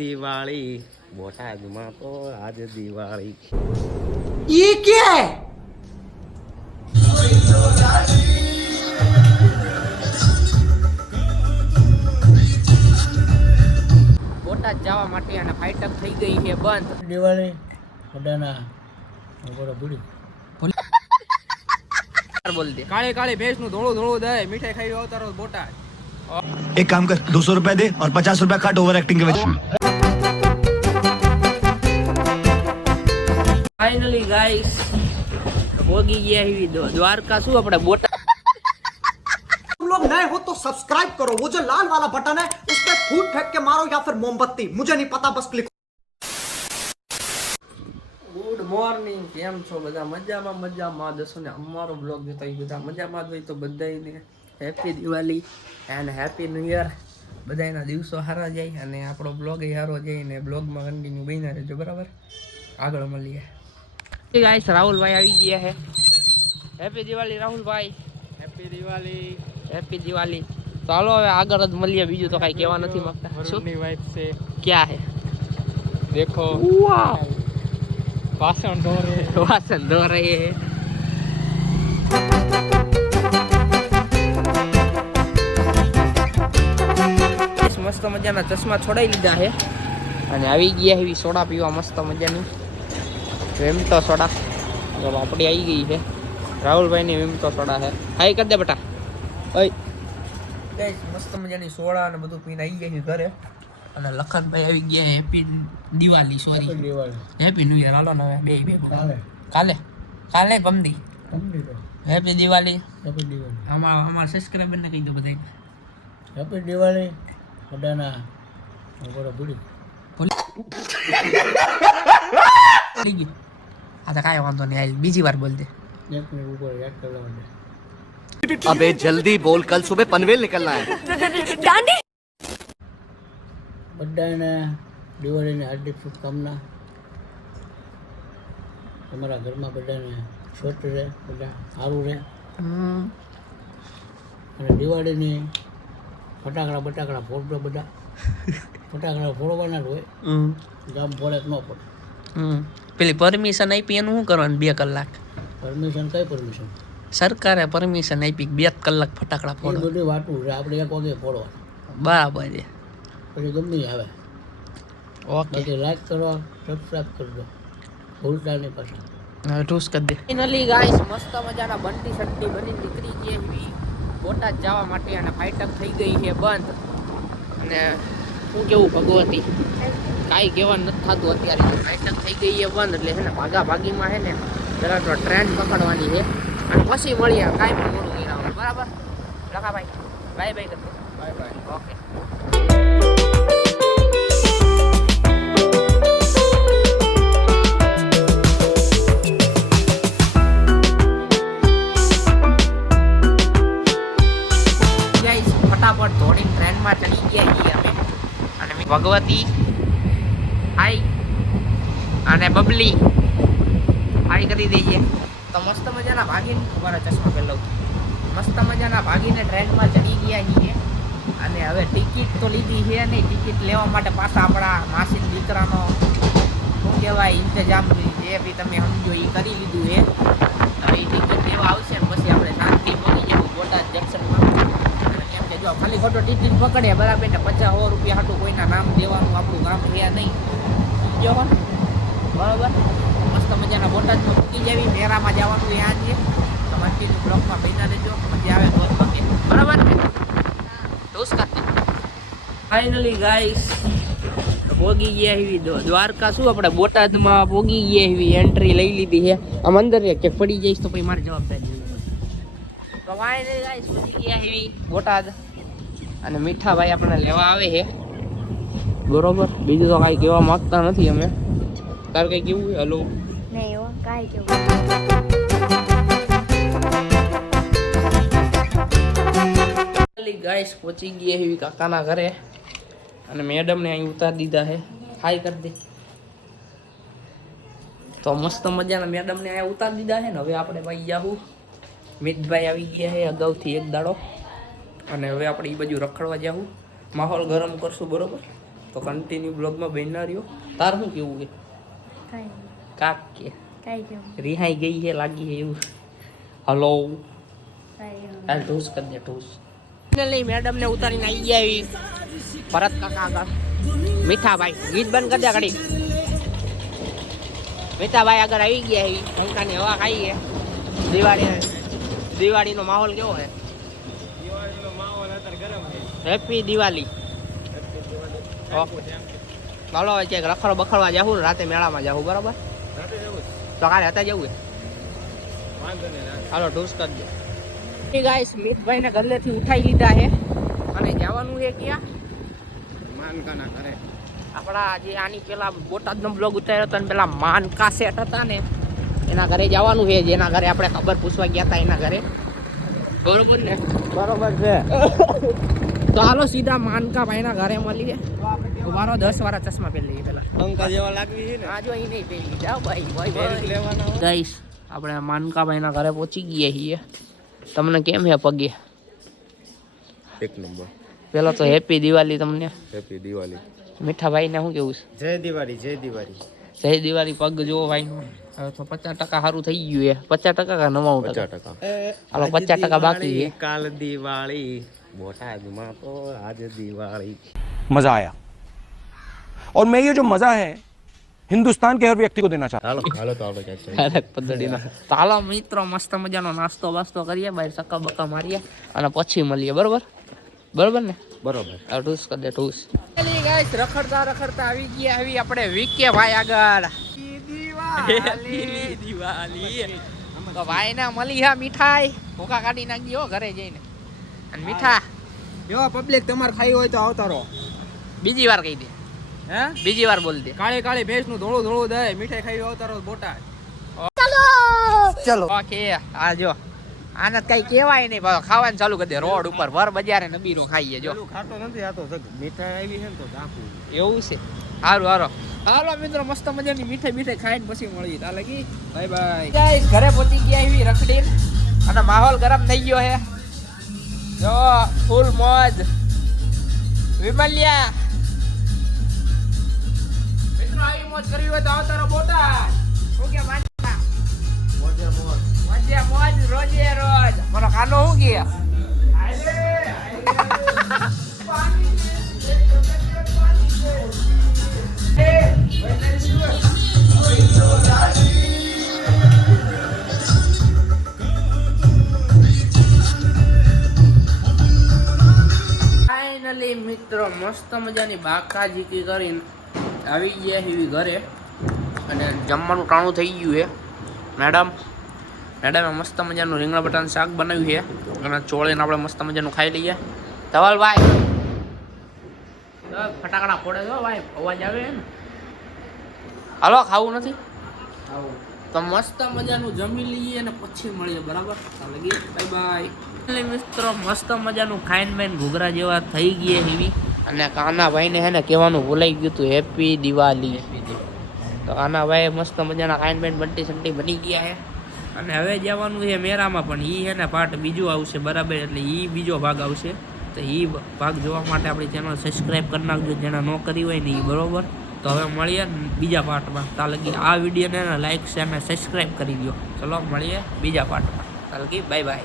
દિવાળી બોટાદમાં તો આજ દિવાળી ये क्या है? બોટાદ જવા માટે અને ફાઇટઅપ થઈ ગઈ છે બંધ. दिवाली बड़ाना बड़ा बुड़ी બોલ દે કાળે કાળે ભેંસ નું ધોળું ધોળું દે મીઠાઈ ખાઈ આવતારો બોટાદ. एक काम कर 200 रुपए दे और 50 रुपए काट ओवर एक्टिंग के वजह ફાઇનલી ગાઈસ ભોગી ગયા એવી દ્વારકા શું આપણે બોટાદ. तुम लोग नए हो तो सब्सक्राइब करो, वो जो लाल वाला बटन है उस पर फूट फेंक के मारो या फिर मोमबत्ती, मुझे नहीं पता, बस क्लिक। ગુડ મોર્નિંગ, કેમ છો બધા? મજામાં દસો ને અમારો બ્લોગ જોતા હોય બધા મજામાં જ હોય તો બધાને happy Diwali and happy new year. બધાના દિવસો સારા જાય અને આપણો બ્લોગ એ સારો જાય ને બ્લોગમાં કન્ટિન્યુ બન્યા રહેજો, બરાબર? આગળ મળીએ. ગાઈસ રાહુલભાઈ આવી ગયા છે. હેપી દિવાળી રાહુલભાઈ. હેપી દિવાળી. હેપી દિવાળી. ચાલો હવે આગળ જ મળીએ, બીજું તો કાંઈ કહેવા નથી માંગતા. વરુણની વાઈફ છે. ક્યાં હે? દેખો. વાવ, વાસણ ધો રહે હે. મસ્ત મજાના ચશ્મા છોડાઈ લીધા છે અને આવી ગયા એવી સોડા પીવા મસ્ત મજાની વિમતો સોડા. આપણી આવી ગઈ છે રાહુલભાઈની વિમતો સોડા છે. હાઈ કરી દે બેટા. ઓય ગાઈસ મસ્ત મજાની સોડા અને બધું પીને આવી ગયા છે ઘરે. અને લખનભાઈ આવી ગયા happy Diwali, sorry happy new year. હાલો ને હવે બે કાલે ગમદી હેપી દિવાળી. અમારા સબસ્ક્રાઈબરને કહી દો બધાને हैप्पी दिवाली बड़ाना बड़ा बुड़ी આ તો કાંઈ વાંધો નહીં, બીજી વાર બોલ દે. एक मिनट ऊपर याद कर लो। अबे जल्दी बोल, कल सुबह पनवेल निकलना है। बड़ाना दिवाली ने हार्दिक शुभकामना। हमारा घर में बड़ाने स्वस्थ रहे, बड़ा सारू रहे અને દિવાળીની ફટાકડા ફોડો. બધા ફટાકડા ફોડવાના જ હોય, ગામ ફોડે ન પડે. પેલી પરમિશન આપી એનું શું કરવાનું? 2 કલાક પરમિશન કઈ પરમિશન? સરકારે પરમિશન આપી 2 કલાક ફટાકડા એ ફોડો. બધી વાતું છે, આપણે 1 વાગે ફોડવાનું. બરાબર છે. પછી ગમે આવે. ઓકે, બાકી લાઈક કરો, સબસ્ક્રાઈબ કરજો, ભૂલતા નહીં પાછા. હવે ઠૂસ કરી દે. ફાઇનલી ગાઈસ મસ્ત મજાના બંટી શટ્ટી બની નીકળી ગઈ એવી બોટાદ જવા માટે અને ફાઇટઅપ થઈ ગઈ છે બંધ. અને શું કેવું ભગવતી, કાંઈ કહેવાનું નથી થતું અત્યારે. ફાઇટઅપ થઈ ગઈ છે બંધ એટલે છે ને ભાગીમાં છે ને જરા તો ટ્રેન પકડવાની છે અને પછી મળીએ. કાંઈ પણ મોડું નહીં આવવાનું, બરાબર? લખાભાઈ બાય બાય કરતો. Bye bye. ઓકે. ફટાફટ દોડીને ટ્રેનમાં ચડી ગયા છીએ અમે. અને ભગવતી હાઈ અને બબલી હાઈ કરી દઈએ. તો મસ્ત મજાના ભાગીને અમારા ચશ્મા પહેલો મસ્ત મજાના ભાગીને ટ્રેનમાં ચડી ગયા છીએ. અને હવે ટિકિટ તો લીધી છે નહીં, ટિકિટ લેવા માટે પાછા આપણા માસી દીકરાનો શું કહેવાય ઇંતજામ જે બી તમે સમજો એ કરી લીધું છે. હવે એ ટિકિટ લેવા આવશે ને પછી આપણે શાંતિ પહોંચી જવું બોટાદ જંક્શનમાં. જો ખાલી ખોટો ટિકિટ પકડે બરાબર ને 50-100 રૂપિયા હાટું કોઈના નામ દેવાનું આપણું કામ રહ્યા નહીં. જો બરાબર મસ્ત મજાના બોટાદમાં મૂકી જવી, મેરામાં જવાનું ત્યાં છે. તમારી બ્લોકમાં બન્યા રહેજો, મજા આવે તો બાકી બરાબર ને. ઢોસ કાઢી ફાઇનલી ગાઈસ ભોગી ગયા એવી દ્વારકા શું આપણે બોટાદમાં ભોગી ગયા એવી એન્ટ્રી લઈ લીધી છે. આમ અંદર કે પડી જઈશ તો પછી મારી જવાબદારી. તો ફાઇનલી ગાઈસ ભોગી ગયા એવી બોટાદ અને મીઠાભાઈ આપણને લેવા આવે છે, બરોબર? બીજું તો કાંઈ કહેવા માંગતા નથી અમે. તાર કંઈ કેવું? હલો નહીં હો, કાંઈ કેવું. ગાઈસ પહોંચી ગયા એવી કાકાના ઘરે અને મેડમને અહીં ઉતારી દીધા છે. હાઈ કરી દે. તો મસ્ત મજાના મેડમને અહીંયા ઉતારી દીધા છે ને હવે આપણે ભાઈ જાવું. મિતભાઈ આવી ગયા છે અગાઉથી 1 દાડો અને હવે આપણે એ બાજુ રખડવા જાવું. માહોલ ગરમ કરશું, બરોબર? તો કન્ટિન્યુ બ્લોગમાં બનના રહ્યો. તાર શું કેવું છે? કાંઈ કાક કે કાંઈ કેવું રિહાઈ ગઈ છે લાગી છે એવું. હલો કાંઈ એવું હાલ ઢોસ કરી દે ઢોસ. લઈ મેડમને ઉતારીને આવી ગયા એવી ભરત કાકા આગળ. મીઠાભાઈ ગીત બંધ કરી દે ઘડી. મીઠાભાઈ આગળ આવી ગયા એવી પંખાની હવા ખાઈ છે. દિવાળીનો માહોલ કેવો છે? હેપી દિવાળી. ચાલો હવે ક્યાંક રખડ બખડવા જાવું રાતે મેળામાં જાવું બરાબર. તો કાલે હતા જવું હાલો ઢોસ કરી દે. ગાઈસ મિતભાઈ ને ગલ્લેથી ઉઠાઈ લીધા છે અને જવાનું છે ક્યાં? માનકાના ઘરે. આપણા જે આની પેલા બોટાદનો બ્લોગ ઉતાર્યો હતો ને પેલા માનકા સેટ હતા ને એના ઘરે જવાનું છે. જેના ઘરે આપણે ખબર પૂછવા ગયા હતા એના ઘરે. બરોબર ને? બરોબર છે. તો હાલો સીધા માનકા ભાઈના ઘરે મળીએ. મારો 10 વાળા ચશ્મા પહેરી લઈએ પેલા. પંખા જેવા લાગવી છે ને. આ જો અહીં નહીં પહેરી જાઓ ભાઈ ભાઈ લેવાના. ગાઈસ આપણે માનકા ભાઈના ઘરે પહોંચી ગયા છીએ. તમને કેમ છે પગે? એક નંબર. પેલા તો હેપી દિવાળી તમને. હેપી દિવાળી. મીઠા ભાઈને શું કેવું છે? જય દિવાળી જય દિવાળી. જય દિવાળી. પગ જોવો ભાઈનો. હવે તો 50% સારું થઈ ગયું છે. 50% કા 99%? 50%. હાલો 50% બાકી છે. કાલ દિવાળી બોટાદમાં તો આજ દિવાળી. मजा आया और मैं ये जो मजा है हिंदुस्तान के हर व्यक्ति को देना चाहता હાલો હાલો તો આપણે ક્યાંક જઈએ. અલગ પદ્ધતિના. તો હાલો મિત્રો મસ્ત મજાનો નાસ્તો બાસ્તો કરીએ ભાઈ, સક્કા બક્કા મારીએ અને પછી મળીએ. બરોબર બરોબર ને? બરોબર. ઢૂસ કરી દે ઢૂસ. ગાઈસ રખડતા રખડતા આવી ગયા આવી આપણે વીકે ભાઈ આગળ. દિવાળી તો ભાઈ ના મળી હા મીઠાઈ ભૂકા કાઢી નાખી હો ઘરે જઈને. અને મીઠા જો પબ્લિક તમારે ખાઈ હોય તો આવતા રહો. બીજી વાર કહી દે. હે બીજી વાર બોલ દે. કાળી કાળી ભેંસ નું ધોળું ધોળું દહીં મીઠાઈ ખાઈ આવતા રહો બોટાદ. ચલો ઓકે. આ જો આને કઈ કહેવાય નહીં ભાઈ, ખાવાનું ચાલુ કરી દે રોડ ઉપર ભર બજારે નબીરો ખાઈએ. જો ખાતો નથી આ તો મીઠાઈ આવી છે ને તો ચાખું. એવું છે. સારું હારો હાલો મિત્રો મસ્ત મજાની મીઠાઈ મીઠાઈ ખાઈને પછી મળીએ. તાલે કી બાય બાય. ગાઈસ ઘરે પહોંચી ગયા એવી રખડી અને માહોલ ગરમ થઈ ગયો છે. જો ફૂલ મોજ. વિમલ્યા મિત્રો આવી મોજ કરવી હોય તો આવતા રહો બોટાદ. શું કે માનતા? મોજે મોજ રોજે રોજ. મારો કાનો શું કે? ફાઇનલી મિત્રો મસ્ત મજાની બાકાજીકી કરીને આવી ગયા એવી ઘરે અને જમવાનું ટાણું થઈ ગયું છે. મેડમે મસ્ત મજાનું રીંગણા બટાનું શાક બનાવ્યું છે અને ચોળીને આપણે મસ્ત મજાનું ખાઈ લઈએ. ધવલભાઈ ફટાકડા ફોડે છો ભાઈ, અવાજ આવે ને. હાલો ખાવું નથી તો મસ્ત મજાનું જમી લઈએ અને પછી મળીએ. બરાબર બાય બાય. મિત્રો મસ્ત મજાનું ખાઈને બાઈને ઘૂઘરા જેવા થઈ ગયા એવી અને કાનાભાઈને હે ને કહેવાનું ભૂલાઈ ગયું હતું હેપી દિવાળી. તો કાનાભાઈ મસ્ત મજાના ખાઈને બાઈને બંટી સંટી બની ગયા છે અને હવે જવાનું છે મેરામાં. પણ એ છે ને પાર્ટ બીજું આવશે બરાબર, એટલે એ બીજો ભાગ આવશે. તો એ ભાગ જોવા માટે આપણી ચેનલ સબસ્ક્રાઈબ કરી નાખજો જેના ન કરી હોય ને એ. બરોબર તો હવે મળીએ બીજા પાર્ટમાં. ત્યાં લગી આ વિડીયોને લાઈક શેર અને સબસ્ક્રાઈબ કરી દો. ચલો મળીએ બીજા પાર્ટમાં. ત્યાં લગી બાય બાય.